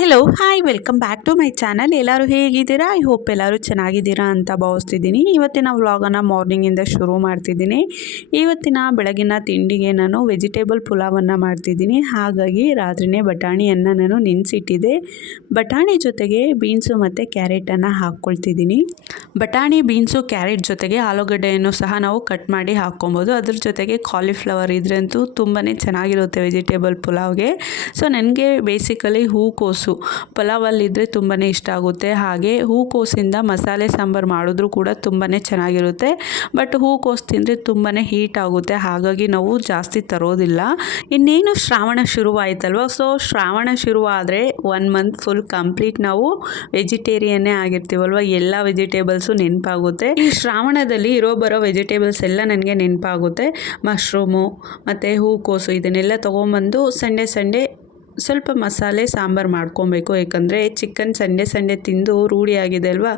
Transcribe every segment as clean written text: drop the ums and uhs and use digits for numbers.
Hello hi welcome back to my channel. ಎಲ್ಲರೂ ಹೇಗಿದ್ದೀರಾ? I hope ಎಲ್ಲರೂ ಚೆನ್ನಾಗಿದ್ದೀರಾ ಅಂತ ಭಾವಿಸ್ತಿದ್ದೀನಿ. ಇವತ್ತಿನ ವ್ಲಾಗನ್ನು ಮಾರ್ನಿಂಗಿಂದ ಶುರು ಮಾಡ್ತಿದ್ದೀನಿ. ಇವತ್ತಿನ ಬೆಳಗಿನ ತಿಂಡಿಗೆ ನಾನು ವೆಜಿಟೇಬಲ್ ಪುಲಾವನ್ನು ಮಾಡ್ತಿದ್ದೀನಿ. ಹಾಗಾಗಿ ರಾತ್ರಿನೇ ಬಟಾಣಿಯನ್ನು ನಾನು ನೆನೆಸಿಟ್ಟಿದ್ದೆ. ಬಟಾಣಿ ಜೊತೆಗೆ ಬೀನ್ಸು ಮತ್ತು ಕ್ಯಾರೆಟನ್ನು ಹಾಕ್ಕೊಳ್ತಿದ್ದೀನಿ. ಬಟಾಣಿ, ಬೀನ್ಸು, ಕ್ಯಾರೆಟ್ ಜೊತೆಗೆ ಆಲೂಗಡ್ಡೆಯನ್ನು ಸಹ ನಾವು ಕಟ್ ಮಾಡಿ ಹಾಕ್ಕೊಬೋದು. ಅದ್ರ ಜೊತೆಗೆ ಕಾಲಿಫ್ಲವರ್ ಇದ್ರಂತೂ ತುಂಬಾ ಚೆನ್ನಾಗಿರುತ್ತೆ ವೆಜಿಟೇಬಲ್ ಪುಲಾವ್ಗೆ. ಸೊ ನನಗೆ ಬೇಸಿಕಲಿ ಹೂಕೋಸು ಪಲಾವಲ್ಲಿದ್ದರೆ ತುಂಬಾ ಇಷ್ಟ ಆಗುತ್ತೆ. ಹಾಗೆ ಹೂಕೋಸಿಂದ ಮಸಾಲೆ ಸಾಂಬಾರು ಮಾಡಿದ್ರೂ ಕೂಡ ತುಂಬಾ ಚೆನ್ನಾಗಿರುತ್ತೆ. ಬಟ್ ಹೂಕೋಸು ತಿಂದರೆ ತುಂಬಾ ಹೀಟ್ ಆಗುತ್ತೆ, ಹಾಗಾಗಿ ನಾವು ಜಾಸ್ತಿ ತರೋದಿಲ್ಲ. ಇನ್ನೇನು ಶ್ರಾವಣ ಶುರುವಾಯ್ತಲ್ವ, ಸೊ ಶ್ರಾವಣ ಶುರುವಾದರೆ 1 ಮಂತ್ ಫುಲ್ ಕಂಪ್ಲೀಟ್ ನಾವು ವೆಜಿಟೇರಿಯನ್ನೇ ಆಗಿರ್ತೀವಲ್ವ. ಎಲ್ಲ ವೆಜಿಟೇಬಲ್ಸು ನೆನಪಾಗುತ್ತೆ. ಈ ಶ್ರಾವಣದಲ್ಲಿ ಬರೋ ವೆಜಿಟೇಬಲ್ಸ್ ಎಲ್ಲ ನನಗೆ ನೆನಪಾಗುತ್ತೆ. ಮಶ್ರೂಮು ಮತ್ತು ಹೂಕೋಸು ಇದನ್ನೆಲ್ಲ ತೊಗೊಂಬಂದು ಸಂಡೇ ಸ್ವಲ್ಪ ಮಸಾಲೆ ಸಾಂಬಾರು ಮಾಡ್ಕೊಬೇಕು. ಯಾಕಂದರೆ ಚಿಕನ್ ಸಂಡೇ ತಿಂದು ರೂಢಿ ಆಗಿದೆ ಅಲ್ವಾ.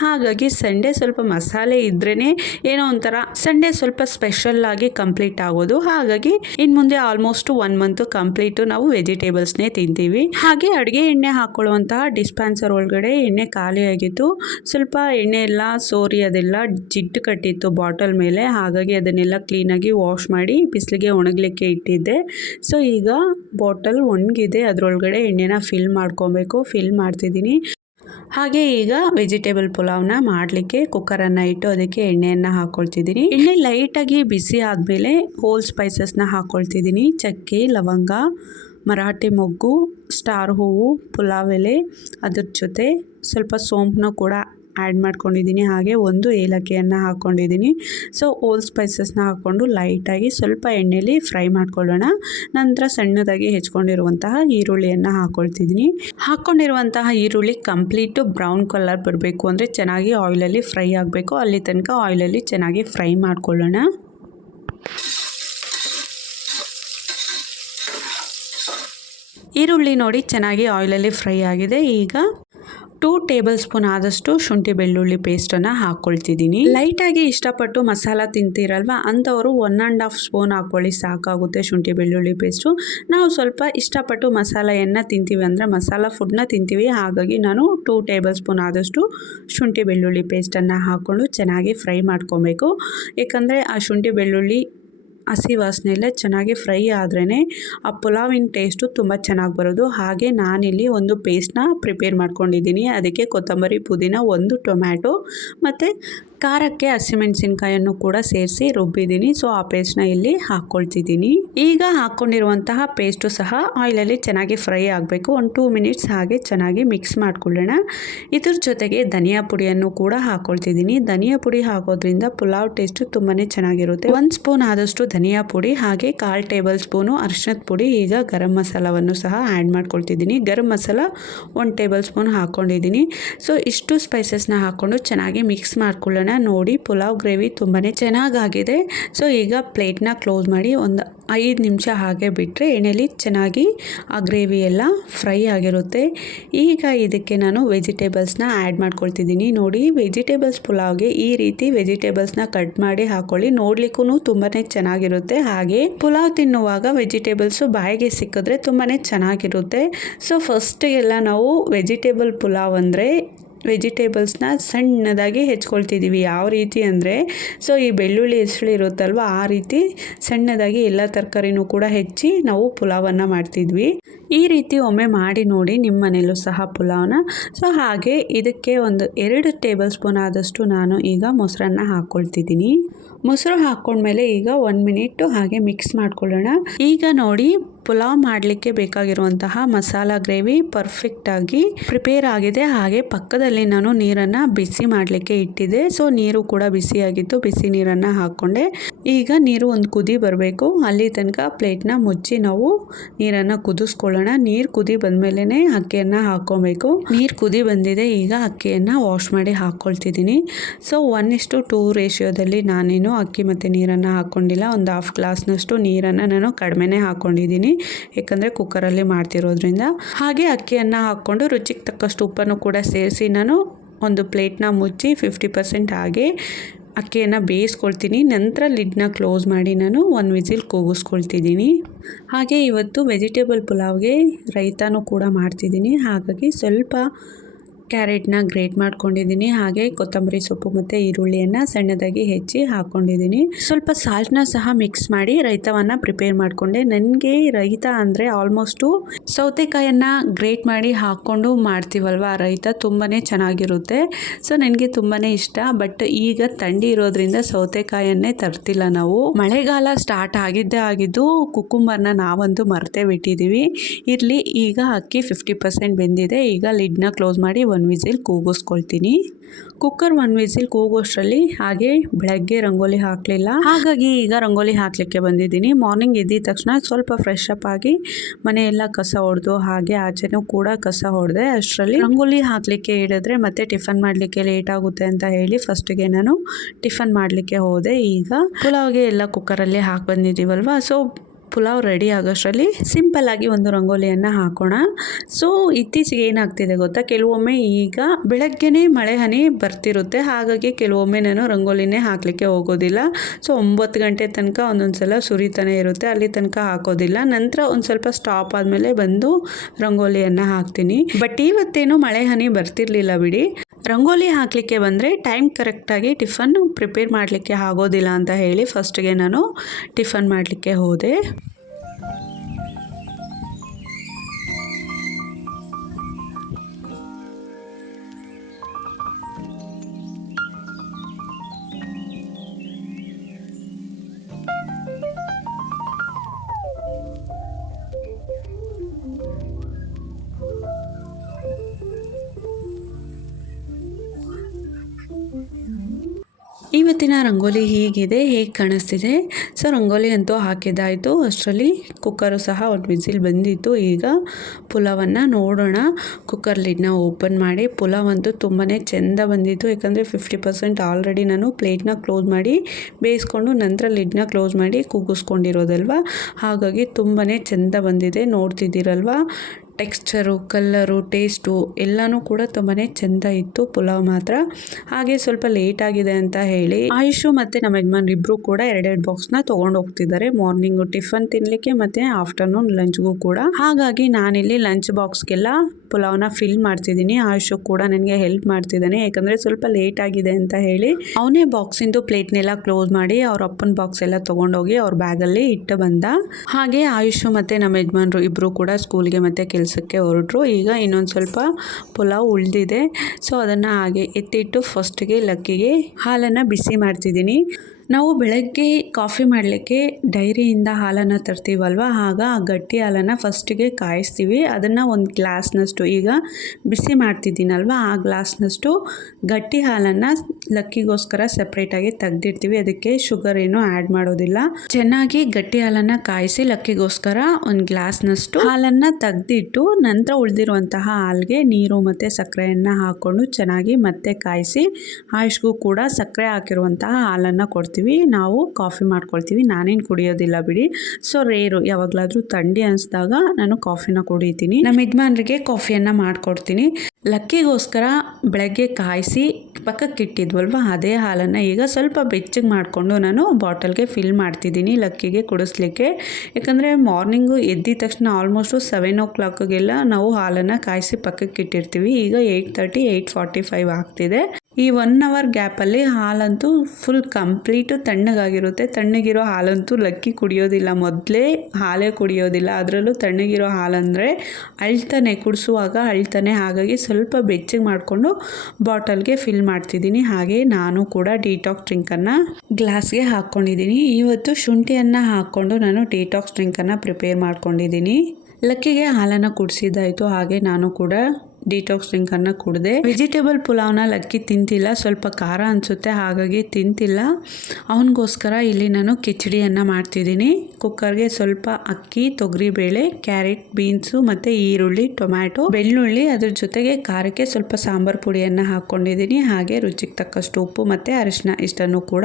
ಹಾಗಾಗಿ ಸಂಡೇ ಸ್ವಲ್ಪ ಮಸಾಲೆ ಇದ್ರೇ ಏನೋ ಒಂಥರ ಸಂಡೇ ಸ್ವಲ್ಪ ಸ್ಪೆಷಲ್ಲಾಗಿ ಕಂಪ್ಲೀಟ್ ಆಗೋದು. ಹಾಗಾಗಿ ಇನ್ನು ಮುಂದೆ ಆಲ್ಮೋಸ್ಟ್ 1 ಮಂತು ಕಂಪ್ಲೀಟು ನಾವು ವೆಜಿಟೇಬಲ್ಸ್ನೇ ತಿಂತೀವಿ. ಹಾಗೆ ಅಡುಗೆ ಎಣ್ಣೆ ಹಾಕ್ಕೊಳ್ಳುವಂತಹ ಡಿಸ್ಪೆನ್ಸರ್ ಒಳಗಡೆ ಎಣ್ಣೆ ಖಾಲಿಯಾಗಿತ್ತು. ಸ್ವಲ್ಪ ಎಣ್ಣೆ ಎಲ್ಲ ಸೋರಿ ಅದೆಲ್ಲ ಜಿಡ್ಡು ಕಟ್ಟಿತ್ತು ಬಾಟಲ್ ಮೇಲೆ. ಹಾಗಾಗಿ ಅದನ್ನೆಲ್ಲ ಕ್ಲೀನಾಗಿ ವಾಶ್ ಮಾಡಿ ಬಿಸಿಲಿಗೆ ಒಣಗಲಿಕ್ಕೆ ಇಟ್ಟಿದ್ದೆ. ಸೊ ಈಗ ಬಾಟಲ್ ಒಣಗಿದೆ, ಅದರೊಳಗಡೆ ಎಣ್ಣೆನ ಫಿಲ್ ಮಾಡ್ತಿದ್ದೀನಿ. ಹಾಗೆ ಈಗ ವೆಜಿಟೇಬಲ್ ಪುಲಾವ್ನ ಮಾಡಲಿಕ್ಕೆ ಕುಕ್ಕರನ್ನು ಇಟ್ಟು ಅದಕ್ಕೆ ಎಣ್ಣೆಯನ್ನು ಹಾಕ್ಕೊಳ್ತಿದ್ದೀನಿ. ಎಣ್ಣೆ ಲೈಟಾಗಿ ಬಿಸಿ ಆದಮೇಲೆ ಹೋಲ್ ಸ್ಪೈಸಸ್ನ ಹಾಕ್ಕೊಳ್ತಿದ್ದೀನಿ. ಚಕ್ಕೆ, ಲವಂಗ, ಮರಾಠಿ ಮೊಗ್ಗು, ಸ್ಟಾರ್ ಹೂವು, ಪುಲಾವ್ ಎಲೆ, ಅದ್ರ ಜೊತೆ ಸ್ವಲ್ಪ ಸೋಂಪನ್ನ ಕೂಡ ಆ್ಯಡ್ ಮಾಡ್ಕೊಂಡಿದ್ದೀನಿ. ಹಾಗೆ 1 ಏಲಕ್ಕಿಯನ್ನು ಹಾಕ್ಕೊಂಡಿದ್ದೀನಿ. ಸೊ ಹೋಲ್ ಸ್ಪೈಸಸ್ನ ಹಾಕ್ಕೊಂಡು ಲೈಟಾಗಿ ಸ್ವಲ್ಪ ಎಣ್ಣೆಯಲ್ಲಿ ಫ್ರೈ ಮಾಡ್ಕೊಳ್ಳೋಣ. ನಂತರ ಸಣ್ಣದಾಗಿ ಹೆಚ್ಕೊಂಡಿರುವಂತಹ ಈರುಳ್ಳಿಯನ್ನು ಹಾಕ್ಕೊಳ್ತಿದ್ದೀನಿ. ಹಾಕ್ಕೊಂಡಿರುವಂತಹ ಈರುಳ್ಳಿ ಕಂಪ್ಲೀಟು ಬ್ರೌನ್ ಕಲರ್ ಬರಬೇಕು, ಅಂದರೆ ಚೆನ್ನಾಗಿ ಆಯಿಲಲ್ಲಿ ಫ್ರೈ ಆಗಬೇಕು. ಅಲ್ಲಿ ತನಕ ಆಯಿಲಲ್ಲಿ ಚೆನ್ನಾಗಿ ಫ್ರೈ ಮಾಡ್ಕೊಳ್ಳೋಣ. ಈರುಳ್ಳಿ ನೋಡಿ ಚೆನ್ನಾಗಿ ಆಯಿಲಲ್ಲಿ ಫ್ರೈ ಆಗಿದೆ. ಈಗ 2 ಟೇಬಲ್ ಸ್ಪೂನ್ ಆದಷ್ಟು ಶುಂಠಿ ಬೆಳ್ಳುಳ್ಳಿ ಪೇಸ್ಟನ್ನು ಹಾಕ್ಕೊಳ್ತಿದ್ದೀನಿ. ಲೈಟಾಗಿ ಇಷ್ಟಪಟ್ಟು ಮಸಾಲ ತಿಂತೀರಲ್ವ ಅಂಥವರು 1.5 ಸ್ಪೂನ್ ಹಾಕ್ಕೊಳ್ಳಿ, ಸಾಕಾಗುತ್ತೆ ಶುಂಠಿ ಬೆಳ್ಳುಳ್ಳಿ ಪೇಸ್ಟು. ನಾವು ಸ್ವಲ್ಪ ಇಷ್ಟಪಟ್ಟು ಮಸಾಲೆಯನ್ನು ತಿಂತೀವಿ, ಅಂದರೆ ಮಸಾಲ ಫುಡ್ನ ತಿಂತೀವಿ. ಹಾಗಾಗಿ ನಾನು 2 ಟೇಬಲ್ ಸ್ಪೂನ್ ಆದಷ್ಟು ಶುಂಠಿ ಬೆಳ್ಳುಳ್ಳಿ ಪೇಸ್ಟನ್ನು ಹಾಕ್ಕೊಂಡು ಚೆನ್ನಾಗಿ ಫ್ರೈ ಮಾಡ್ಕೊಬೇಕು. ಏಕೆಂದರೆ ಆ ಶುಂಠಿ ಬೆಳ್ಳುಳ್ಳಿ ಹಸಿ ವಾಸನೆ ಎಲ್ಲ ಚೆನ್ನಾಗಿ ಫ್ರೈ ಆದ್ರೇ ಆ ಪುಲಾವಿನ ಟೇಸ್ಟು ತುಂಬ ಚೆನ್ನಾಗಿ ಬರೋದು. ಹಾಗೆ ನಾನಿಲ್ಲಿ ಒಂದು ಪೇಸ್ಟ್ನ ಪ್ರಿಪೇರ್ ಮಾಡ್ಕೊಂಡಿದ್ದೀನಿ. ಅದಕ್ಕೆ ಕೊತ್ತಂಬರಿ, ಪುದೀನ, 1 ಟೊಮ್ಯಾಟೊ ಮತ್ತು ಖಾರಕ್ಕೆ ಹಸಿಮೆಣಸಿನ್ಕಾಯನ್ನು ಕೂಡ ಸೇರಿಸಿ ರುಬ್ಬಿದ್ದೀನಿ. ಸೊ ಆ ಪೇಸ್ಟ್ನ ಇಲ್ಲಿ ಹಾಕ್ಕೊಳ್ತಿದ್ದೀನಿ. ಈಗ ಹಾಕ್ಕೊಂಡಿರುವಂತಹ ಪೇಸ್ಟು ಸಹ ಆಯಿಲಲ್ಲಿ ಚೆನ್ನಾಗಿ ಫ್ರೈ ಆಗಬೇಕು. 2 ಮಿನಿಟ್ಸ್ ಹಾಗೆ ಚೆನ್ನಾಗಿ ಮಿಕ್ಸ್ ಮಾಡ್ಕೊಳ್ಳೋಣ. ಇದ್ರ ಜೊತೆಗೆ ಧನಿಯಾ ಪುಡಿಯನ್ನು ಕೂಡ ಹಾಕ್ಕೊಳ್ತಿದ್ದೀನಿ. ಧನಿಯಾ ಪುಡಿ ಹಾಕೋದ್ರಿಂದ ಪುಲಾವ್ ಟೇಸ್ಟು ತುಂಬಾ ಚೆನ್ನಾಗಿರುತ್ತೆ. 1 ಸ್ಪೂನ್ ಆದಷ್ಟು ಧನಿಯಾ ಪುಡಿ, ಹಾಗೆ 1/4 ಟೇಬಲ್ ಸ್ಪೂನು ಅರಿಶಿಣದ ಪುಡಿ. ಈಗ ಗರಂ ಮಸಾಲವನ್ನು ಸಹ add ಮಾಡ್ಕೊಳ್ತಿದ್ದೀನಿ. Garam masala 1 table spoon ಹಾಕ್ಕೊಂಡಿದ್ದೀನಿ. ಸೊ ಇಷ್ಟು ಸ್ಪೈಸಸ್ನ ಹಾಕ್ಕೊಂಡು ಚೆನ್ನಾಗಿ ಮಿಕ್ಸ್ ಮಾಡ್ಕೊಳ್ಳೋಣ. ನೋಡಿ ಪುಲಾವ್ ಗ್ರೇವಿ ತುಂಬಾ ಚೆನ್ನಾಗಾಗಿದೆ. ಸೊ ಈಗ ಪ್ಲೇಟ್ನ ಕ್ಲೋಸ್ ಮಾಡಿ ಒಂದು 5 ನಿಮಿಷ ಹಾಗೆ ಬಿಟ್ಟರೆ ಎಣ್ಣೆಲಿ ಚೆನ್ನಾಗಿ ಆ ಗ್ರೇವಿ ಎಲ್ಲ ಫ್ರೈ ಆಗಿರುತ್ತೆ. ಈಗ ಇದಕ್ಕೆ ನಾನು ವೆಜಿಟೇಬಲ್ಸ್ನ ಆ್ಯಡ್ ಮಾಡ್ಕೊಳ್ತಿದ್ದೀನಿ. ನೋಡಿ ವೆಜಿಟೇಬಲ್ಸ್ ಪುಲಾವ್ಗೆ ಈ ರೀತಿ ವೆಜಿಟೇಬಲ್ಸ್ನ ಕಟ್ ಮಾಡಿ ಹಾಕ್ಕೊಳ್ಳಿ, ನೋಡ್ಲಿಕ್ಕೂ ತುಂಬಾ ಚೆನ್ನಾಗಿರುತ್ತೆ. ಹಾಗೆ ಪುಲಾವ್ ತಿನ್ನುವಾಗ ವೆಜಿಟೇಬಲ್ಸು ಬಾಯಿಗೆ ಸಿಕ್ಕಿದ್ರೆ ತುಂಬಾ ಚೆನ್ನಾಗಿರುತ್ತೆ. ಸೊ ಫಸ್ಟಿಗೆಲ್ಲ ನಾವು ವೆಜಿಟೇಬಲ್ ಪುಲಾವ್ ಅಂದರೆ ವೆಜಿಟೇಬಲ್ಸ್ನ ಸಣ್ಣದಾಗಿ ಹೆಚ್ಕೊಳ್ತಿದ್ದೀವಿ. ಯಾವ ರೀತಿ ಅಂದರೆ ಸೊ ಈ ಬೆಳ್ಳುಳ್ಳಿ ಹೆಸಳು ಇರುತ್ತಲ್ವ, ಆ ರೀತಿ ಸಣ್ಣದಾಗಿ ಎಲ್ಲ ತರಕಾರಿನೂ ಕೂಡ ಹೆಚ್ಚಿ ನಾವು ಪುಲಾವನ್ನು ಮಾಡ್ತಿದ್ವಿ. ಈ ರೀತಿ ಒಮ್ಮೆ ಮಾಡಿ ನೋಡಿ ನಿಮ್ಮ ಮನೇಲೂ ಸಹ ಪುಲಾವ್ನ. ಸೊ ಹಾಗೆ ಇದಕ್ಕೆ ಒಂದು 2 ಟೇಬಲ್ ಸ್ಪೂನ್ ಆದಷ್ಟು ನಾನು ಈಗ ಮೊಸರನ್ನ ಹಾಕ್ಕೊಳ್ತಿದ್ದೀನಿ. ಮೊಸರು ಹಾಕ್ಕೊಂಡ್ಮೇಲೆ ಈಗ 1 ಮಿನಿಟ್ ಹಾಗೆ ಮಿಕ್ಸ್ ಮಾಡ್ಕೊಳ್ಳೋಣ. ಈಗ ನೋಡಿ ಪುಲಾವ್ ಮಾಡಲಿಕ್ಕೆ ಬೇಕಾಗಿರುವಂತಹ ಮಸಾಲ ಗ್ರೇವಿ ಪರ್ಫೆಕ್ಟಾಗಿ ಪ್ರಿಪೇರ್ ಆಗಿದೆ. ಹಾಗೆ ಪಕ್ಕದಲ್ಲಿ ನಾನು ನೀರನ್ನು ಬಿಸಿ ಮಾಡಲಿಕ್ಕೆ ಇಟ್ಟಿದ್ದೆ. ಸೊ ನೀರು ಕೂಡ ಬಿಸಿಯಾಗಿತ್ತು, ಬಿಸಿ ನೀರನ್ನು ಹಾಕ್ಕೊಂಡೆ. ಈಗ ನೀರು ಒಂದು ಕುದಿ ಬರಬೇಕು, ಅಲ್ಲಿ ತನಕ ಪ್ಲೇಟ್ನ ಮುಚ್ಚಿ ನಾವು ನೀರನ್ನು ಕುದಿಸ್ಕೊಳ್ಳೋಣ. ನೀರು ಕುದಿ ಬಂದಮೇಲೆ ಅಕ್ಕಿಯನ್ನು ಹಾಕ್ಕೊಬೇಕು. ನೀರು ಕುದಿ ಬಂದಿದೆ, ಈಗ ಅಕ್ಕಿಯನ್ನು ವಾಶ್ ಮಾಡಿ ಹಾಕ್ಕೊಳ್ತಿದ್ದೀನಿ. ಸೊ 1:2 ರೇಷಿಯೋದಲ್ಲಿ ನಾನೇನು ಅಕ್ಕಿ ಮತ್ತು ನೀರನ್ನು ಹಾಕ್ಕೊಂಡಿಲ್ಲ. ಒಂದು 1/2 ಗ್ಲಾಸ್ನಷ್ಟು ನೀರನ್ನು ನಾನು ಕಡಿಮೆನೇ ಹಾಕ್ಕೊಂಡಿದ್ದೀನಿ, ಯಾಕಂದರೆ ಕುಕ್ಕರಲ್ಲಿ ಮಾಡ್ತಿರೋದ್ರಿಂದ. ಹಾಗೆ ಅಕ್ಕಿಯನ್ನು ಹಾಕ್ಕೊಂಡು ರುಚಿಗೆ ತಕ್ಕಷ್ಟು ಉಪ್ಪನ್ನು ಕೂಡ ಸೇರಿಸಿ ನಾನು ಒಂದು ಪ್ಲೇಟ್ನ ಮುಚ್ಚಿ 50% ಹಾಗೆ ಅಕ್ಕಿಯನ್ನು ಬೇಯಿಸ್ಕೊಳ್ತೀನಿ. ನಂತರ ಲಿಡ್ನ ಕ್ಲೋಸ್ ಮಾಡಿ ನಾನು 1 ವಿಸಿಲ್ ಕೂಗಿಸ್ಕೊಳ್ತಿದ್ದೀನಿ. ಹಾಗೆ ಇವತ್ತು ವೆಜಿಟೇಬಲ್ ಪುಲಾವ್ಗೆ ರೈತಾನೂ ಕೂಡ ಮಾಡ್ತಿದ್ದೀನಿ. ಹಾಗಾಗಿ ಸ್ವಲ್ಪ ಕ್ಯಾರೆಟ್ನ ಗ್ರೇಟ್ ಮಾಡ್ಕೊಂಡಿದ್ದೀನಿ. ಹಾಗೆ ಕೊತ್ತಂಬರಿ ಸೊಪ್ಪು ಮತ್ತು ಈರುಳ್ಳಿಯನ್ನು ಸಣ್ಣದಾಗಿ ಹೆಚ್ಚಿ ಹಾಕ್ಕೊಂಡಿದ್ದೀನಿ. ಸ್ವಲ್ಪ ಸಾಲ್ಟ್ನ ಸಹ ಮಿಕ್ಸ್ ಮಾಡಿ ರೈತವನ್ನು ಪ್ರಿಪೇರ್ ಮಾಡಿಕೊಂಡೆ. ನನಗೆ ರೈತ ಅಂದರೆ ಆಲ್ಮೋಸ್ಟು ಸೌತೆಕಾಯನ್ನು ಗ್ರೇಟ್ ಮಾಡಿ ಹಾಕ್ಕೊಂಡು ಮಾಡ್ತೀವಲ್ವ, ರೈತ ತುಂಬಾ ಚೆನ್ನಾಗಿರುತ್ತೆ. ಸೊ ನನಗೆ ತುಂಬಾ ಇಷ್ಟ. ಬಟ್ ಈಗ ಥಂಡಿ ಇರೋದ್ರಿಂದ ಸೌತೆಕಾಯನ್ನೇ ತರ್ತಿಲ್ಲ ನಾವು. ಮಳೆಗಾಲ ಸ್ಟಾರ್ಟ್ ಆಗಿದ್ದು ಕುಕ್ಕುಂಬರ್ನ ನಾವಂತೂ ಮರ್ತೇ ಬಿಟ್ಟಿದ್ದೀವಿ. ಇರಲಿ, ಈಗ ಅಕ್ಕಿ 50% ಬೆಂದಿದೆ. ಈಗ ಲಿಡ್ನ ಕ್ಲೋಸ್ ಮಾಡಿ 1 ವಿಸಿಲ್ ಕೂಗಿಸ್ಕೊಳ್ತೀನಿ. ಕುಕ್ಕರ್ 1 ವಿಸಿಲ್ ಕೂಗೋಷ್ಟರಲ್ಲಿ ಹಾಗೆ ಬೆಳಗ್ಗೆ ರಂಗೋಲಿ ಹಾಕಲಿಲ್ಲ. ಹಾಗಾಗಿ ಈಗ ರಂಗೋಲಿ ಹಾಕಲಿಕ್ಕೆ ಬಂದಿದ್ದೀನಿ. ಮಾರ್ನಿಂಗ್ ಎದ್ದಿದ ತಕ್ಷಣ ಸ್ವಲ್ಪ ಫ್ರೆಶ್ ಅಪ್ ಆಗಿ ಮನೆಯೆಲ್ಲ ಕಸ ಹೊಡೆದು ಹಾಗೆ ಆಚೆನೂ ಕೂಡ ಕಸ ಹೊಡೆದೆ. ಅಷ್ಟರಲ್ಲಿ ರಂಗೋಲಿ ಹಾಕಲಿಕ್ಕೆ ಹೇಳಿದ್ರೆ ಮತ್ತೆ ಟಿಫನ್ ಮಾಡಲಿಕ್ಕೆ ಲೇಟ್ ಆಗುತ್ತೆ ಅಂತ ಹೇಳಿ ಫಸ್ಟಿಗೆ ನಾನು ಟಿಫನ್ ಮಾಡಲಿಕ್ಕೆ ಹೋದೆ. ಈಗ ಪುಲಾವ್ಗೆ ಎಲ್ಲ ಕುಕ್ಕರಲ್ಲಿ ಹಾಕಿ ಬಂದಿದ್ದೀವಲ್ವ, ಸೊ ಪುಲಾವ್ ರೆಡಿ ಆಗೋಷ್ಟರಲ್ಲಿ ಸಿಂಪಲ್ಲಾಗಿ ಒಂದು ರಂಗೋಲಿಯನ್ನು ಹಾಕೋಣ. ಸೊ ಇತ್ತೀಚೆಗೆ ಏನಾಗ್ತಿದೆ ಗೊತ್ತಾ, ಕೆಲವೊಮ್ಮೆ ಈಗ ಬೆಳಗ್ಗೆನೇ ಮಳೆ ಹನಿ ಬರ್ತಿರುತ್ತೆ. ಹಾಗಾಗಿ ಕೆಲವೊಮ್ಮೆ ನಾನು ರಂಗೋಲಿನೇ ಹಾಕಲಿಕ್ಕೆ ಹೋಗೋದಿಲ್ಲ. ಸೊ 9 ಗಂಟೆ ತನಕ ಒಂದೊಂದು ಸಲ ಸುರಿತಾನೆ ಇರುತ್ತೆ, ಅಲ್ಲಿ ತನಕ ಹಾಕೋದಿಲ್ಲ. ನಂತರ ಒಂದು ಸ್ವಲ್ಪ ಸ್ಟಾಪ್ ಆದಮೇಲೆ ಬಂದು ರಂಗೋಲಿಯನ್ನು ಹಾಕ್ತೀನಿ. ಬಟ್ ಇವತ್ತೇನು ಮಳೆ ಹನಿ ಬರ್ತಿರ್ಲಿಲ್ಲ ಬಿಡಿ. ರಂಗೋಲಿ ಹಾಕಲಿಕ್ಕೆ ಬಂದರೆ ಟೈಮ್ ಕರೆಕ್ಟಾಗಿ ಟಿಫನ್ ಪ್ರಿಪೇರ್ ಮಾಡಲಿಕ್ಕೆ ಆಗೋದಿಲ್ಲ ಅಂತ ಹೇಳಿ ಫಸ್ಟಿಗೆ ನಾನು ಟಿಫನ್ ಮಾಡಲಿಕ್ಕೆ ಹೋದೆ. ಇವತ್ತಿನ ರಂಗೋಲಿ ಹೀಗಿದೆ, ಹೇಗೆ ಕಾಣಿಸ್ತಿದೆ. ಸೊ ರಂಗೋಲಿ ಅಂತೂ ಹಾಕಿದ್ದಾಯಿತು. ಅಷ್ಟರಲ್ಲಿ ಕುಕ್ಕರು ಸಹ 1 ವಿಸಿಲ್ ಬಂದಿತ್ತು. ಈಗ ಪುಲಾವನ್ನು ನೋಡೋಣ. ಕುಕ್ಕರ್ ಲಿಡ್ನ ಓಪನ್ ಮಾಡಿ ಪುಲಾವ್ ಅಂತೂ ತುಂಬಾ ಚೆಂದ ಬಂದಿತ್ತು. ಯಾಕಂದರೆ 50% ಆಲ್ರೆಡಿ ನಾನು ಪ್ಲೇಟ್ನ ಕ್ಲೋಸ್ ಮಾಡಿ ಬೇಯಿಸ್ಕೊಂಡು ನಂತರ ಲಿಡ್ನ ಕ್ಲೋಸ್ ಮಾಡಿ ಕೂಗಿಸ್ಕೊಂಡಿರೋದಲ್ವ, ಹಾಗಾಗಿ ತುಂಬಾ ಚೆಂದ ಬಂದಿದೆ. ನೋಡ್ತಿದ್ದೀರಲ್ವ, ಟೆಕ್ಸ್ಚರು, ಕಲ್ಲರು, ಟೇಸ್ಟು ಎಲ್ಲನೂ ಕೂಡ ತುಂಬಾ ಚೆಂದ ಇತ್ತು ಪುಲಾವ್ ಮಾತ್ರ. ಹಾಗೆ ಸ್ವಲ್ಪ ಲೇಟ್ ಆಗಿದೆ ಅಂತ ಹೇಳಿ ಆಯುಷು ಮತ್ತು ನಮ್ಮ ಯಜಮಾನ್ರು ಇಬ್ಬರು ಕೂಡ 2 ಬಾಕ್ಸ್ನ ತೊಗೊಂಡು ಹೋಗ್ತಿದ್ದಾರೆ. ಮಾರ್ನಿಂಗು ಟಿಫನ್ ತಿನ್ನಲಿಕ್ಕೆ ಮತ್ತು ಆಫ್ಟರ್ನೂನ್ ಲಂಚ್ಗೂ ಕೂಡ. ಹಾಗಾಗಿ ನಾನಿಲ್ಲಿ ಲಂಚ್ ಬಾಕ್ಸ್ಗೆಲ್ಲ ಪುಲಾವ್ನ ಫಿಲ್ ಮಾಡ್ತಿದ್ದೀನಿ. ಆಯುಷು ಕೂಡ ನನಗೆ ಹೆಲ್ಪ್ ಮಾಡ್ತಿದ್ದಾನೆ, ಯಾಕಂದರೆ ಸ್ವಲ್ಪ ಲೇಟ್ ಆಗಿದೆ ಅಂತ ಹೇಳಿ ಅವನೇ ಬಾಕ್ಸಿಂದು ಪ್ಲೇಟ್ನೆಲ್ಲ ಕ್ಲೋಸ್ ಮಾಡಿ ಅವ್ರ ಅಪ್ಪನ ಬಾಕ್ಸ್ ಎಲ್ಲ ತೊಗೊಂಡೋಗಿ ಅವ್ರ ಬ್ಯಾಗಲ್ಲಿ ಇಟ್ಟು ಬಂದ. ಹಾಗೆ ಆಯುಷು ಮತ್ತು ನಮ್ಮ ಯಜಮಾನ್ರು ಇಬ್ಬರು ಕೂಡ ಸ್ಕೂಲ್ಗೆ ಮತ್ತು ಕೆಲಸಕ್ಕೆ ಹೊರಟರು. ಈಗ ಇನ್ನೊಂದು ಸ್ವಲ್ಪ ಪುಲಾವ್ ಉಳಿದಿದೆ. ಸೊ ಅದನ್ನು ಹಾಗೆ ಎತ್ತಿಟ್ಟು ಫಸ್ಟಿಗೆ ಲಕ್ಕಿಗೆ ಹಾಲನ್ನು ಬಿಸಿ ಮಾಡ್ತಿದ್ದೀನಿ. ನಾವು ಬೆಳಗ್ಗೆ ಕಾಫಿ ಮಾಡಲಿಕ್ಕೆ ಡೈರಿಯಿಂದ ಹಾಲನ್ನು ತರ್ತೀವಲ್ವ, ಆಗ ಆ ಗಟ್ಟಿ ಹಾಲನ್ನು ಫಸ್ಟಿಗೆ ಕಾಯಿಸ್ತೀವಿ. ಅದನ್ನು ಒಂದು ಗ್ಲಾಸ್ನಷ್ಟು, ಈಗ ಬಿಸಿ ಮಾಡ್ತಿದ್ದೀನಲ್ವ ಆ ಗ್ಲಾಸ್ನಷ್ಟು ಗಟ್ಟಿ ಹಾಲನ್ನು ಲಕ್ಕಿಗೋಸ್ಕರ ಸಪ್ರೇಟಾಗಿ ತೆಗ್ದಿರ್ತೀವಿ. ಅದಕ್ಕೆ ಶುಗರ್ ಏನು ಆ್ಯಡ್ ಮಾಡೋದಿಲ್ಲ. ಚೆನ್ನಾಗಿ ಗಟ್ಟಿ ಹಾಲನ್ನು ಕಾಯಿಸಿ ಲಕ್ಕಿಗೋಸ್ಕರ ಒಂದು ಗ್ಲಾಸ್ನಷ್ಟು ಹಾಲನ್ನು ತೆಗ್ದಿಟ್ಟು ನಂತರ ಉಳಿದಿರುವಂತಹ ಹಾಲಿಗೆ ನೀರು ಮತ್ತು ಸಕ್ಕರೆಯನ್ನು ಹಾಕ್ಕೊಂಡು ಚೆನ್ನಾಗಿ ಮತ್ತೆ ಕಾಯಿಸಿ ಆಯುಷ್ಗೂ ಕೂಡ ಸಕ್ಕರೆ ಹಾಕಿರುವಂತಹ ಹಾಲನ್ನು ಕೊಡ್ತೀವಿ. ನಾವು ಕಾಫಿ ಮಾಡ್ಕೊಳ್ತೀವಿ. ನಾನೇನು ಕುಡಿಯೋದಿಲ್ಲ ಬಿಡಿ. ಸೊ ರೇರು, ಯಾವಾಗಲಾದರೂ ಥಂಡಿ ಅನಿಸಿದಾಗ ನಾನು ಕಾಫಿನ ಕುಡಿತೀನಿ. ನಮ್ಮ ಯಜಮಾನ್ರಿಗೆ ಕಾಫಿಯನ್ನು ಮಾಡಿಕೊಡ್ತೀನಿ. ಲಕ್ಕಿಗೋಸ್ಕರ ಬೆಳಗ್ಗೆ ಕಾಯಿಸಿ ಪಕ್ಕಕ್ಕೆ ಇಟ್ಟಿದ್ವಲ್ವ ಅದೇ ಹಾಲನ್ನು ಈಗ ಸ್ವಲ್ಪ ಬೆಚ್ಚಗೆ ಮಾಡಿಕೊಂಡು ನಾನು ಬಾಟಲ್ಗೆ ಫಿಲ್ ಮಾಡ್ತಿದ್ದೀನಿ ಲಕ್ಕಿಗೆ ಕುಡಿಸ್ಲಿಕ್ಕೆ. ಯಾಕಂದರೆ ಮಾರ್ನಿಂಗು ಎದ್ದಿದ ತಕ್ಷಣ ಆಲ್ಮೋಸ್ಟು 7 o'clockಗೆಲ್ಲ ನಾವು ಹಾಲನ್ನು ಕಾಯಿಸಿ ಪಕ್ಕಕ್ಕೆ ಇಟ್ಟಿರ್ತೀವಿ. ಈಗ 8:30, 8:45 ಆಗ್ತಿದೆ. ಈ 1 hour ಗ್ಯಾಪಲ್ಲಿ ಹಾಲಂತೂ ಫುಲ್ ಕಂಪ್ಲೀಟು ತಣ್ಣಗಾಗಿರುತ್ತೆ. ತಣ್ಣಗಿರೋ ಹಾಲಂತೂ ಲಕ್ಕಿ ಕುಡಿಯೋದಿಲ್ಲ, ಮೊದಲೇ ಹಾಲೇ ಕುಡಿಯೋದಿಲ್ಲ. ಅದರಲ್ಲೂ ತಣ್ಣಗಿರೋ ಹಾಲಂದರೆ ಅಳ್ತಾನೆ, ಕುಡಿಸುವಾಗ ಅಳ್ತಾನೆ. ಹಾಗಾಗಿ ಸ್ವಲ್ಪ ಬೆಚ್ಚಗೆ ಮಾಡಿಕೊಂಡು ಬಾಟಲ್ಗೆ ಫಿಲ್ ಮಾಡ್ತಿದ್ದೀನಿ. ಹಾಗೆ ನಾನು ಕೂಡ ಡಿಟಾಕ್ಸ್ ಡ್ರಿಂಕನ್ನು ಗ್ಲಾಸ್ಗೆ ಹಾಕ್ಕೊಂಡಿದ್ದೀನಿ. ಇವತ್ತು ಶುಂಠಿಯನ್ನು ಹಾಕ್ಕೊಂಡು ನಾನು ಡಿಟಾಕ್ಸ್ ಡ್ರಿಂಕನ್ನು ಪ್ರಿಪೇರ್ ಮಾಡ್ಕೊಂಡಿದ್ದೀನಿ. ಲಕ್ಕಿಗೆ ಹಾಲನ್ನು ಕುಡಿಸಿದ್ದಾಯಿತು. ಹಾಗೆ ನಾನು ಕೂಡ ಡಿಟಾಕ್ಸ್ ಡ್ರಿಂಕನ್ನು ಕುಡಿದೆ. ವೆಜಿಟೇಬಲ್ ಪುಲಾವ್ನ ಲಕ್ಕಿ ತಿಂತಿಲ್ಲ, ಸ್ವಲ್ಪ ಖಾರ ಅನಿಸುತ್ತೆ, ಹಾಗಾಗಿ ತಿಂತಿಲ್ಲ. ಅವನಿಗೋಸ್ಕರ ಇಲ್ಲಿ ನಾನು ಕಿಚಡಿಯನ್ನು ಮಾಡ್ತಿದ್ದೀನಿ. ಕುಕ್ಕರ್ಗೆ ಸ್ವಲ್ಪ ಅಕ್ಕಿ, ತೊಗರಿಬೇಳೆ, ಕ್ಯಾರೆಟ್, ಬೀನ್ಸು ಮತ್ತು ಈರುಳ್ಳಿ, ಟೊಮ್ಯಾಟೊ, ಬೆಳ್ಳುಳ್ಳಿ, ಅದ್ರ ಜೊತೆಗೆ ಖಾರಕ್ಕೆ ಸ್ವಲ್ಪ ಸಾಂಬಾರು ಪುಡಿಯನ್ನು ಹಾಕ್ಕೊಂಡಿದ್ದೀನಿ. ಹಾಗೆ ರುಚಿಗೆ ತಕ್ಕಷ್ಟು ಉಪ್ಪು ಮತ್ತು ಅರಿಶಿನ ಇಷ್ಟನ್ನು ಕೂಡ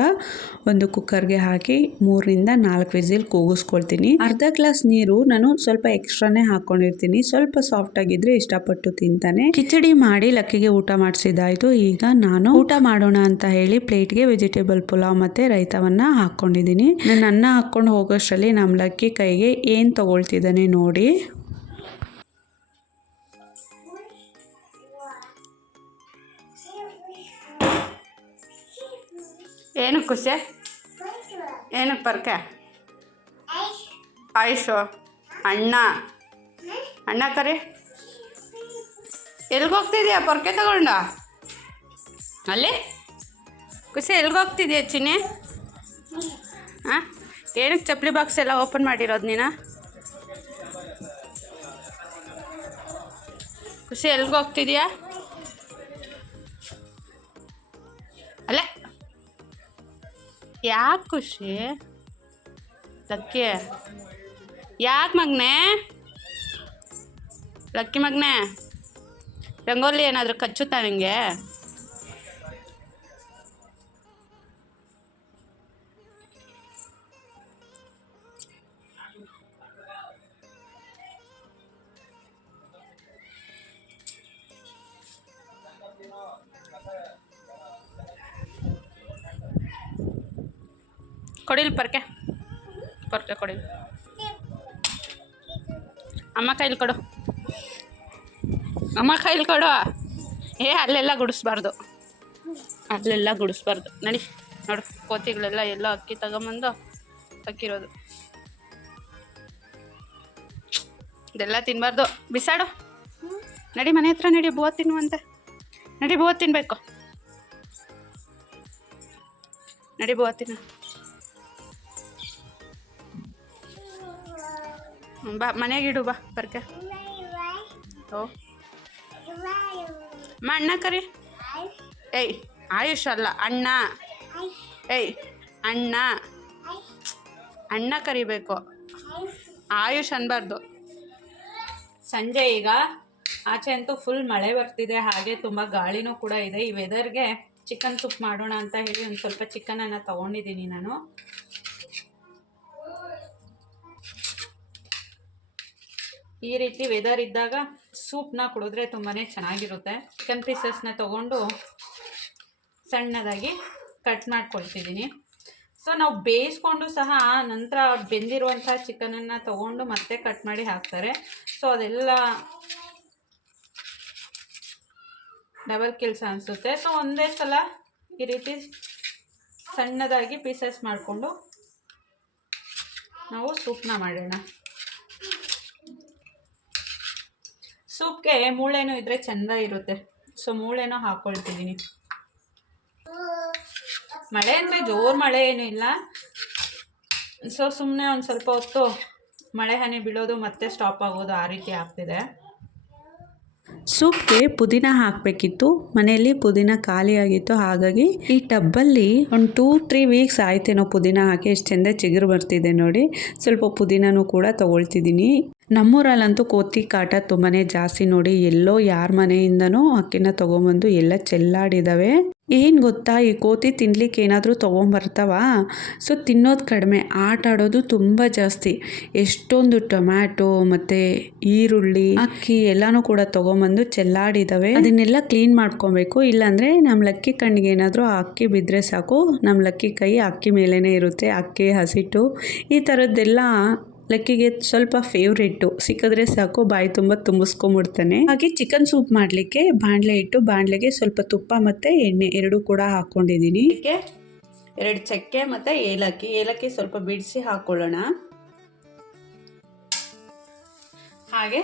ಒಂದು ಕುಕ್ಕರ್ಗೆ ಹಾಕಿ 3ರಿಂದ 4 ವಿಸಿಲ್ ಕೂಗಿಸ್ಕೊಳ್ತೀನಿ. ಅರ್ಧ ಗ್ಲಾಸ್ ನೀರು ನಾನು ಸ್ವಲ್ಪ ಎಕ್ಸ್ಟ್ರಾನೇ ಹಾಕ್ಕೊಂಡಿರ್ತೀನಿ. ಸ್ವಲ್ಪ ಸಾಫ್ಟ್ ಆಗಿದ್ದರೆ ಇಷ್ಟಪಟ್ಟು ತಿಂತಾನೆ. ಮಾಡ್ತಿದ್ದಾನೆ. ಕಿಚಡಿ ಮಾಡಿ ಲಕ್ಕಿಗೆ ಊಟ ಮಾಡಿಸಿದ್ದಾಯ್ತು. ಈಗ ನಾನು ಊಟ ಮಾಡೋಣ ಅಂತ ಹೇಳಿ ಪ್ಲೇಟ್ಗೆ ವೆಜಿಟೇಬಲ್ ಪುಲಾವ್ ಮತ್ತೆ ರೈತವನ್ನ ಹಾಕೊಂಡಿದ್ದೀನಿ. ನಾನು ಅನ್ನ ಹಾಕೊಂಡು ಹೋಗೋಷ್ಟರಲ್ಲಿ ನಮ್ಮ ಲಕ್ಕಿ ಕೈಗೆ ಏನ್ ತಗೊಳ್ತಿದ್ದಾನೆ ನೋಡಿ. ಏನು ಖುಷಿ? ಏನಕ್ಕೆ ಬರ್ಕೆ? ಆಯುಷು ಅಣ್ಣ ಅಣ್ಣ ಕರಿ. ಎಲ್ಗೋಗ್ತಿದ್ಯಾ ಪೊರ್ಕೆ ತಗೊಂಡ? ಅಲ್ಲಿ ಖುಷಿ ಎಲ್ಗೋಗ್ತಿದ್ಯಾ ಚಿನ್ನಿ? ಹಾಂ, ಏನಕ್ಕೆ ಚಪ್ಪಲಿ ಬಾಕ್ಸ್ ಎಲ್ಲ ಓಪನ್ ಮಾಡಿರೋದು ನೀನು? ಖುಷಿ ಎಲ್ಗೋಗ್ತಿದ್ಯಾ? ಅಲ್ಲೇ ಯಾಕೆ ಖುಷಿ? ಲಕ್ಕಿ ಯಾಕೆ ಮಗನೇ? ಲಕ್ಕಿ ಮಗನೇ, ರಂಗೋಲಿ ಏನಾದರೂ ಕಚ್ಚುತ್ತಾ ನಿಂಗೆ? ಕೊಡಿಲ್ ಪರ್ಕೆ ಕೊಡಿ. ಅಮ್ಮ ಕೈಲಿ ಕೊಡು, ಅಮ್ಮ ಕೈಲಿ ಕೊಡು. ಅಲ್ಲೆಲ್ಲ ಗುಡಿಸ್ಬಾರ್ದು, ನಡಿ. ನೋಡು ಕೋತಿಗಳೆಲ್ಲ ಎಲ್ಲ ಅಕ್ಕಿ ತಗೊಂಬಂದು ಅಕ್ಕಿರೋದು. ಇದೆಲ್ಲ ತಿನ್ನಬಾರ್ದು, ಬಿಸಾಡು. ನಡಿ ಮನೆ ಹತ್ರ ನಡಿ, ಬೋತ್ ತಿನ್ನುವಂತೆ. ನಡಿ ಬೋತ್ ತಿನ್ಬೇಕು, ನಡಿ ಬೋತ್ ತಿನ್ನು. ಬಾ ಮನೆಗಿಡು, ಬಾ ಬರ್ಕೆ. ಓ ಅಣ್ಣ ಕರಿ. ಏಯ್ ಆಯುಷ್ ಅಲ್ಲ ಅಣ್ಣ. ಏಯ್ ಅಣ್ಣ, ಅಣ್ಣ ಕರಿಬೇಕು, ಆಯುಷ್ ಅನ್ಬಾರ್ದು. ಸಂಜೆ ಈಗ ಆಚೆ ಅಂತೂ ಫುಲ್ ಮಳೆ ಬರ್ತಿದೆ, ಹಾಗೆ ತುಂಬ ಗಾಳಿನೂ ಕೂಡ ಇದೆ. ಈ ವೆದರ್ಗೆ ಚಿಕನ್ ಸೂಪ್ ಮಾಡೋಣ ಅಂತ ಹೇಳಿ ಒಂದು ಸ್ವಲ್ಪ ಚಿಕನನ್ನು ತೊಗೊಂಡಿದ್ದೀನಿ ನಾನು. ಈ ರೀತಿ ವೆದರ್ ಇದ್ದಾಗ ಸೂಪ್ನ ಕುಡಿದ್ರೆ ತುಂಬಾ ಚೆನ್ನಾಗಿರುತ್ತೆ. ಚಿಕನ್ ಪೀಸಸ್ನ ತೊಗೊಂಡು ಸಣ್ಣದಾಗಿ ಕಟ್ ಮಾಡ್ಕೊಳ್ತಿದ್ದೀನಿ. ಸೊ ನಾವು ಬೇಯಿಸ್ಕೊಂಡು ಸಹ ನಂತರ ಬೆಂದಿರುವಂಥ ಚಿಕನನ್ನು ತೊಗೊಂಡು ಮತ್ತೆ ಕಟ್ ಮಾಡಿ ಹಾಕ್ತಾರೆ. ಸೊ ಅದೆಲ್ಲ ಡಬಲ್ ಕೆಲಸ ಅನಿಸುತ್ತೆ. ಸೊ ಒಂದೇ ಸಲ ಈ ರೀತಿ ಸಣ್ಣದಾಗಿ ಪೀಸಸ್ ಮಾಡಿಕೊಂಡು ನಾವು ಸೂಪ್ನ ಮಾಡೋಣ. ಸೂಪ್ಗೆ ಮೂಳೆನೂ ಇದ್ದರೆ ಚೆಂದ ಇರುತ್ತೆ. ಸೊ ಮೂಳೆನೂ ಹಾಕ್ಕೊಳ್ತಿದ್ದೀನಿ. ಮಳೆ ಅಂದರೆ ಜೋರು ಮಳೆ ಏನೂ ಇಲ್ಲ. ಸೊ ಸುಮ್ಮನೆ ಒಂದು ಸ್ವಲ್ಪ ಹೊತ್ತು ಮಳೆ ಹನಿ ಬೀಳೋದು ಮತ್ತೆ ಸ್ಟಾಪ್ ಆಗೋದು, ಆ ರೀತಿ ಆಗ್ತಿದೆ. ಸೂಪ್ಗೆ ಪುದೀನ ಹಾಕಬೇಕಿತ್ತು, ಮನೆಯಲ್ಲಿ ಪುದೀನ ಖಾಲಿಯಾಗಿತ್ತು. ಹಾಗಾಗಿ ಈ ಟಬ್ಬಲ್ಲಿ ಒಂದು 2-3 ವೀಕ್ಸ್ ಆಯ್ತೇನೋ ಪುದೀನ ಹಾಕಿ. ಎಷ್ಟು ಚೆಂದ ಚಿಗುರು ಬರ್ತಿದೆ ನೋಡಿ. ಸ್ವಲ್ಪ ಪುದೀನೂ ಕೂಡ ತೊಗೊಳ್ತಿದ್ದೀನಿ. ನಮ್ಮೂರಲ್ಲಂತೂ ಕೋತಿ ಕಾಟ ತುಂಬಾ ಜಾಸ್ತಿ ನೋಡಿ. ಎಲ್ಲೋ ಯಾರ ಮನೆಯಿಂದನೋ ಅಕ್ಕಿನ ತೊಗೊಂಬಂದು ಎಲ್ಲ ಚೆಲ್ಲಾಡಿದ್ದಾವೆ. ಏನು ಗೊತ್ತಾ, ಈ ಕೋತಿ ತಿನ್ಲಿಕ್ಕೆ ಏನಾದರೂ ತೊಗೊಂಬರ್ತಾವ. ಸೊ ತಿನ್ನೋದು ಕಡಿಮೆ, ಆಟ ಆಡೋದು ತುಂಬ ಜಾಸ್ತಿ. ಎಷ್ಟೊಂದು ಟೊಮ್ಯಾಟೊ ಮತ್ತು ಈರುಳ್ಳಿ, ಅಕ್ಕಿ ಎಲ್ಲನೂ ಕೂಡ ತೊಗೊಂಬಂದು ಚೆಲ್ಲಾಡಿದ್ದಾವೆ. ಅದನ್ನೆಲ್ಲ ಕ್ಲೀನ್ ಮಾಡ್ಕೊಬೇಕು. ಇಲ್ಲಾಂದರೆ ನಮ್ಮ ಲಕ್ಕಿ ಕಣ್ಣಿಗೆ ಏನಾದರೂ ಆ ಅಕ್ಕಿ ಬಿದ್ದರೆ ಸಾಕು, ನಮ್ಮ ಲಕ್ಕಿ ಕೈ ಅಕ್ಕಿ ಮೇಲೇ ಇರುತ್ತೆ. ಅಕ್ಕಿ, ಹಸಿಟ್ಟು ಈ ಥರದ್ದೆಲ್ಲ ಲಕ್ಕಿಗೆ ಸ್ವಲ್ಪ ಫೇವ್ರೇಟು. ಸಿಕ್ಕಿದ್ರೆ ಸಾಕು ಬಾಯಿ ತುಂಬ ತುಂಬಿಸ್ಕೊಂಬಿಡ್ತಾನೆ. ಹಾಗೆ ಚಿಕನ್ ಸೂಪ್ ಮಾಡಲಿಕ್ಕೆ ಬಾಣಲೆ ಇಟ್ಟು ಬಾಣಲೆಗೆ ಸ್ವಲ್ಪ ತುಪ್ಪ ಮತ್ತು ಎಣ್ಣೆ ಎರಡೂ ಕೂಡ ಹಾಕ್ಕೊಂಡಿದ್ದೀನಿ. 2 ಚಕ್ಕೆ ಮತ್ತು ಏಲಕ್ಕಿ ಸ್ವಲ್ಪ ಬಿಡಿಸಿ ಹಾಕ್ಕೊಳ್ಳೋಣ. ಹಾಗೆ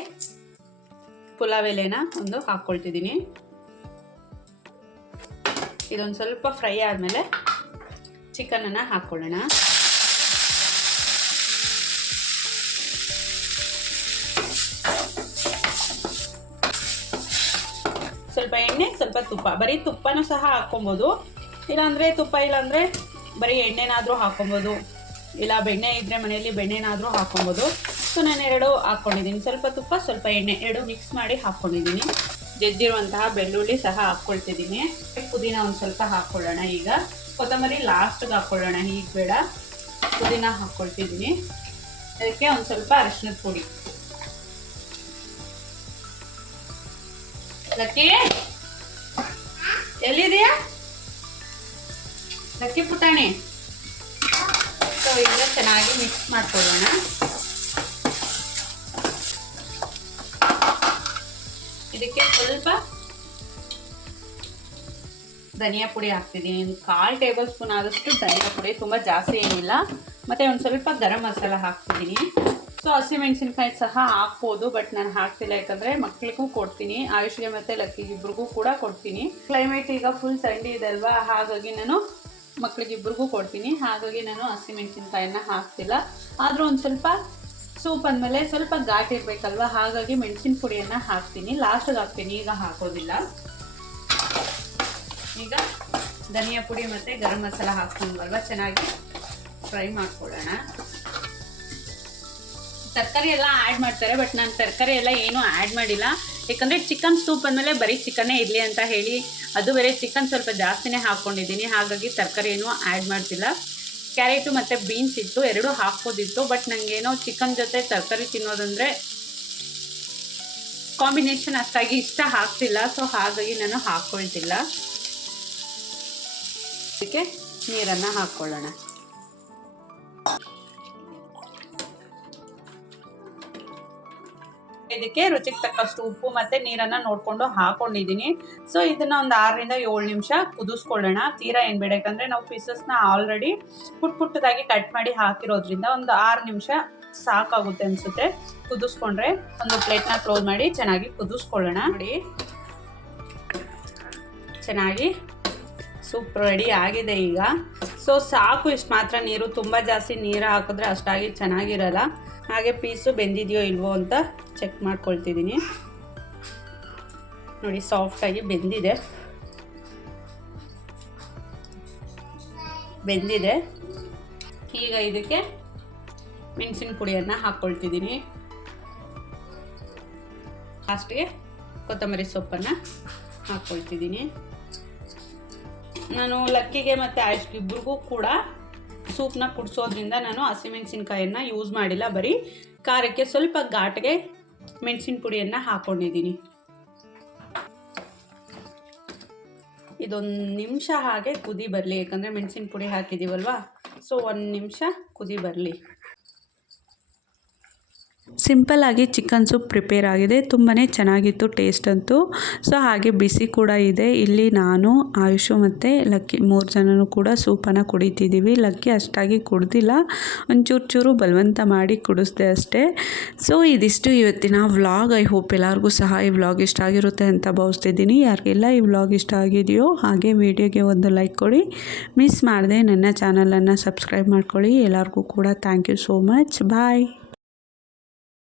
ಪುಲಾವ್ ಎಲೆನ ಒಂದು ಹಾಕ್ಕೊಳ್ತಿದ್ದೀನಿ. ಇದೊಂದು ಸ್ವಲ್ಪ ಫ್ರೈ ಆದಮೇಲೆ ಚಿಕನನ್ನು ಹಾಕ್ಕೊಳ್ಳೋಣ. ಸ್ವಲ್ಪ ಎಣ್ಣೆ, ಸ್ವಲ್ಪ ತುಪ್ಪ. ಬರೀ ತುಪ್ಪನೂ ಸಹ ಹಾಕ್ಕೊಬೋದು, ಇಲ್ಲಾಂದರೆ ತುಪ್ಪ ಇಲ್ಲಾಂದರೆ ಬರೀ ಎಣ್ಣೆನಾದರೂ ಹಾಕ್ಕೊಬೋದು, ಇಲ್ಲ ಬೆಣ್ಣೆ ಇದ್ದರೆ ಮನೆಯಲ್ಲಿ ಬೆಣ್ಣೆನಾದರೂ ಹಾಕ್ಕೊಬೋದು. ಸೊ ನಾನು 2 ಹಾಕ್ಕೊಂಡಿದ್ದೀನಿ. ಸ್ವಲ್ಪ ತುಪ್ಪ, ಸ್ವಲ್ಪ ಎಣ್ಣೆ 2 ಮಿಕ್ಸ್ ಮಾಡಿ ಹಾಕ್ಕೊಂಡಿದ್ದೀನಿ. ಜಜ್ಜಿರುವಂತಹ ಬೆಳ್ಳುಳ್ಳಿ ಸಹ ಹಾಕ್ಕೊಳ್ತಿದ್ದೀನಿ. ಪುದೀನ ಒಂದು ಸ್ವಲ್ಪ ಹಾಕ್ಕೊಳ್ಳೋಣ. ಈಗ ಕೊತ್ತಂಬರಿ ಲಾಸ್ಟಿಗೆ ಹಾಕ್ಕೊಳ್ಳೋಣ, ಈಗ ಬೇಡ. ಪುದೀನ ಹಾಕ್ಕೊಳ್ತಿದ್ದೀನಿ. ಅದಕ್ಕೆ ಒಂದು ಸ್ವಲ್ಪ ಅರಿಶಿಣದ ಪುಡಿ, ಲಕ್ಕಿ ಎಲ್ಲಿದೆಯಾ ಲಕ್ಕಿ ಪುಟಾಣಿ? ಸೊ ಈಗ ಚೆನ್ನಾಗಿ ಮಿಕ್ಸ್ ಮಾಡ್ಕೊಳ್ಳೋಣ. ಇದಕ್ಕೆ ಸ್ವಲ್ಪ ಧನಿಯಾ ಪುಡಿ ಹಾಕ್ತಿದ್ದೀನಿ. 1/4 ಟೇಬಲ್ ಸ್ಪೂನ್ ಆದಷ್ಟು ಧನಿಯಾ ಪುಡಿ, ತುಂಬ ಜಾಸ್ತಿ ಏನಿಲ್ಲ. ಮತ್ತು ಒಂದು ಸ್ವಲ್ಪ ಗರಂ ಮಸಾಲ ಹಾಕ್ತಿದ್ದೀನಿ. ಸೊ ಹಸಿಮೆಣಸಿನ್ಕಾಯಿ ಸಹ ಹಾಕ್ಬೋದು, ಬಟ್ ನಾನು ಹಾಕ್ತಿಲ್ಲ, ಯಾಕಂದರೆ ಮಕ್ಕಳಿಗೂ ಕೊಡ್ತೀನಿ, ಆಯುಷ್ಗೆ ಮತ್ತು ಲಕ್ಕಿಗಿಬ್ರಿಗೂ ಕೂಡ ಕೊಡ್ತೀನಿ. ಕ್ಲೈಮೇಟ್ ಈಗ ಫುಲ್ ಥಂಡಿ ಇದೆ ಅಲ್ವಾ, ಹಾಗಾಗಿ ನಾನು ಮಕ್ಕಳಿಗಿಬ್ರಿಗೂ ಕೊಡ್ತೀನಿ, ಹಾಗಾಗಿ ನಾನು ಹಸಿಮೆಣಸಿನ್ಕಾಯಿನ ಹಾಕ್ತಿಲ್ಲ. ಆದರೂ ಒಂದು ಸ್ವಲ್ಪ ಸೂಪ್ ಅಂದಮೇಲೆ ಸ್ವಲ್ಪ ಘಾಟ್ ಇರಬೇಕಲ್ವ, ಹಾಗಾಗಿ ಮೆಣಸಿನ ಪುಡಿಯನ್ನು ಹಾಕ್ತೀನಿ, ಲಾಸ್ಟಿಗೆ ಹಾಕ್ತೀನಿ, ಈಗ ಹಾಕೋದಿಲ್ಲ. ಈಗ ಧನಿಯಾ ಪುಡಿ ಮತ್ತು ಗರಂ ಮಸಾಲ ಹಾಕ್ಕೊಂಡ್ವಲ್ವ, ಚೆನ್ನಾಗಿ ಫ್ರೈ ಮಾಡ್ಕೊಳ್ಳೋಣ. ತರಕಾರಿ ಎಲ್ಲ ಆ್ಯಡ್ ಮಾಡ್ತಾರೆ, ಬಟ್ ನಾನು ತರಕಾರಿ ಎಲ್ಲ ಏನೂ ಆ್ಯಡ್ ಮಾಡಿಲ್ಲ, ಯಾಕಂದರೆ ಚಿಕನ್ ಸೂಪ್ ಅಂದಮೇಲೆ ಬರೀ ಚಿಕನ್ನೇ ಇರಲಿ ಅಂತ ಹೇಳಿ, ಅದು ಬೇರೆ ಚಿಕನ್ ಸ್ವಲ್ಪ ಜಾಸ್ತಿನೇ ಹಾಕ್ಕೊಂಡಿದ್ದೀನಿ, ಹಾಗಾಗಿ ತರಕಾರಿ ಏನೂ ಆ್ಯಡ್ ಮಾಡ್ತಿಲ್ಲ. ಕ್ಯಾರೆಟು ಮತ್ತು ಬೀನ್ಸ್ ಇತ್ತು, ಎರಡೂ ಹಾಕ್ಬೋದಿತ್ತು, ಬಟ್ ನನಗೇನೋ ಚಿಕನ್ ಜೊತೆ ತರಕಾರಿ ತಿನ್ನೋದಂದರೆ ಕಾಂಬಿನೇಷನ್ ಅಷ್ಟಾಗಿ ಇಷ್ಟ ಆಗ್ತಿಲ್ಲ, ಸೊ ಹಾಗಾಗಿ ನಾನು ಹಾಕ್ಕೊಳ್ತಿಲ್ಲ. ಇದಕ್ಕೆ ನೀರನ್ನು ಹಾಕ್ಕೊಳ್ಳೋಣ. ಇದಕ್ಕೆ ರುಚಿಗೆ ತಕ್ಕಷ್ಟು ಉಪ್ಪು ಮತ್ತು ನೀರನ್ನು ನೋಡಿಕೊಂಡು ಹಾಕೊಂಡಿದ್ದೀನಿ. ಸೊ ಇದನ್ನು ಒಂದು 6ರಿಂದ 7 ನಿಮಿಷ ಕುದಿಸ್ಕೊಳ್ಳೋಣ. ತೀರಾ ಏನು ಬೇಡ, ಯಾಕಂದರೆ ನಾವು ಪೀಸಸ್ನ ಆಲ್ರೆಡಿ ಪುಟ್ಟದಾಗಿ ಕಟ್ ಮಾಡಿ ಹಾಕಿರೋದ್ರಿಂದ ಒಂದು 6 ನಿಮಿಷ ಸಾಕಾಗುತ್ತೆ ಅನಿಸುತ್ತೆ ಕುದಿಸ್ಕೊಂಡ್ರೆ. ಒಂದು ಪ್ಲೇಟ್ನ ಕ್ಲೋಸ್ ಮಾಡಿ ಚೆನ್ನಾಗಿ ಕುದಿಸ್ಕೊಳ್ಳೋಣ. ನೋಡಿ, ಚೆನ್ನಾಗಿ ಸೂಪ್ ರೆಡಿ ಆಗಿದೆ ಈಗ. ಸೊ ಸಾಕು, ಇಷ್ಟು ಮಾತ್ರ ನೀರು, ತುಂಬ ಜಾಸ್ತಿ ನೀರು ಹಾಕಿದ್ರೆ ಅಷ್ಟಾಗಿ ಚೆನ್ನಾಗಿರಲ್ಲ. ಹಾಗೆ ಪೀಸು ಬೆಂದಿದೆಯೋ ಇಲ್ವೋ ಅಂತ ಚೆಕ್ ಮಾಡ್ಕೊಳ್ತಿದ್ದೀನಿ. ನೋಡಿ, ಸಾಫ್ಟಾಗಿ ಬೆಂದಿದೆ. ಈಗ ಇದಕ್ಕೆ ಮೆಣಸಿನ ಪುಡಿಯನ್ನು ಹಾಕ್ಕೊಳ್ತಿದ್ದೀನಿ. ಲಾಸ್ಟ್ಗೆ ಕೊತ್ತಂಬರಿ ಸೊಪ್ಪನ್ನು ಹಾಕ್ಕೊಳ್ತಿದ್ದೀನಿ. ನಾನು ಲಕ್ಕಿಗೆ ಮತ್ತು ಆಯುಷ್ಗೆ ಇಬ್ರಿಗೂ ಕೂಡ ಸೂಪ್ನ ಕುಡಿಸೋದ್ರಿಂದ ನಾನು ಹಸಿಮೆಣಸಿನ್ಕಾಯನ್ನು ಯೂಸ್ ಮಾಡಿಲ್ಲ, ಬರೀ ಖಾರಕ್ಕೆ ಸ್ವಲ್ಪ ಘಾಟಿಗೆ ಮೆಣಸಿನ ಪುಡಿಯನ್ನು ಹಾಕ್ಕೊಂಡಿದ್ದೀನಿ. ಇದೊಂದು ನಿಮಿಷ ಹಾಗೆ ಕುದಿ ಬರಲಿ, ಯಾಕಂದರೆ ಮೆಣಸಿನ ಪುಡಿ ಹಾಕಿದ್ದೀವಲ್ವ, ಸೊ 1 ನಿಮಿಷ ಕುದಿ ಬರಲಿ. ಸಿಂಪಲ್ಲಾಗಿ ಚಿಕನ್ ಸೂಪ್ ಪ್ರಿಪೇರ್ ಆಗಿದೆ, ತುಂಬಾ ಚೆನ್ನಾಗಿತ್ತು ಟೇಸ್ಟ್ ಅಂತೂ. ಸೊ ಹಾಗೆ ಬಿಸಿ ಕೂಡ ಇದೆ. ಇಲ್ಲಿ ನಾನು, ಆಯುಷು ಮತ್ತು ಲಕ್ಕಿ 3 ಜನನೂ ಕೂಡ ಸೂಪನ್ನು ಕುಡಿತಿದ್ದೀವಿ. ಲಕ್ಕಿ ಅಷ್ಟಾಗಿ ಕುಡ್ದಿಲ್ಲ, ಒಂಚೂರು ಬಲವಂತ ಮಾಡಿ ಕುಡಿಸ್ದೆ ಅಷ್ಟೇ. ಸೊ ಇದಿಷ್ಟು ಇವತ್ತಿನ ವ್ಲಾಗ್. ಐ ಹೋಪ್ ಎಲ್ಲರಿಗೂ ಸಹ ಈ ವ್ಲಾಗ್ ಇಷ್ಟ ಆಗಿರುತ್ತೆ ಅಂತ ಭಾವಿಸ್ತಿದ್ದೀನಿ. ಯಾರಿಗೆಲ್ಲ ಈ ವ್ಲಾಗ್ ಇಷ್ಟ ಆಗಿದೆಯೋ ಹಾಗೆ ವಿಡಿಯೋಗೆ ಒಂದು ಲೈಕ್ ಕೊಡಿ, ಮಿಸ್ ಮಾಡದೆ ನನ್ನ ಚಾನಲನ್ನು ಸಬ್ಸ್ಕ್ರೈಬ್ ಮಾಡ್ಕೊಳ್ಳಿ. ಎಲ್ಲರಿಗೂ ಕೂಡ thank you so much. Bye.